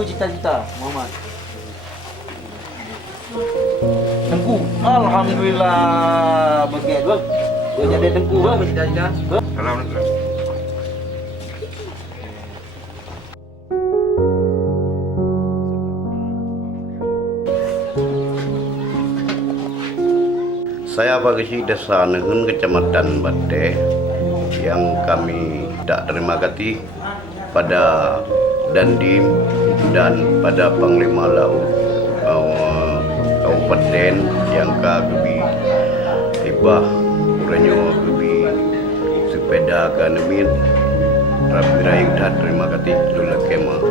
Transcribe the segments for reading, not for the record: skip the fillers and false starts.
Apa cita-cita, Muhammad? Tengku. Alhamdulillah begitu. Bang. Gue jadi tengku, Bang. Apa cita-cita? Alhamdulillah. Saya Pak Desa Nehun, Kecamatan Bate, yang kami tak terima kasih pada Dandim dan pada Panglima Laut Kabupaten yang kami hibah uranyo kami sepeda kanemin Rabi Rayu dan terima kasih dulu kema.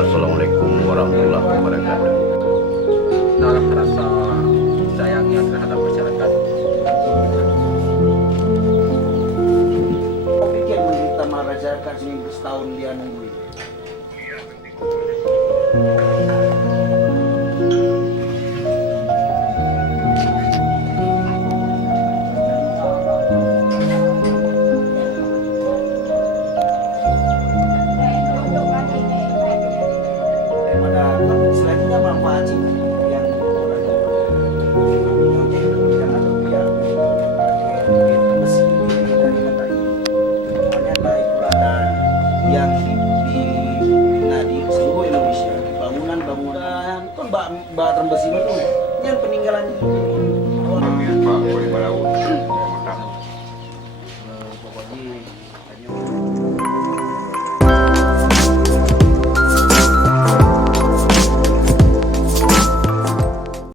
Assalamualaikum warahmatullahi wabarakatuh. Dalam rasa sayangnya terhadap masyarakat. Kau pikir menderita masyarakat seminggu setahun dia nungguin? Daripada selanjutnya manfaat sih yang orang yang ada pihak besi dari matahari semuanya baik peladan yang dibina di seluruh Indonesia, bangunan-bangunan kan bak besi itu yang peninggalan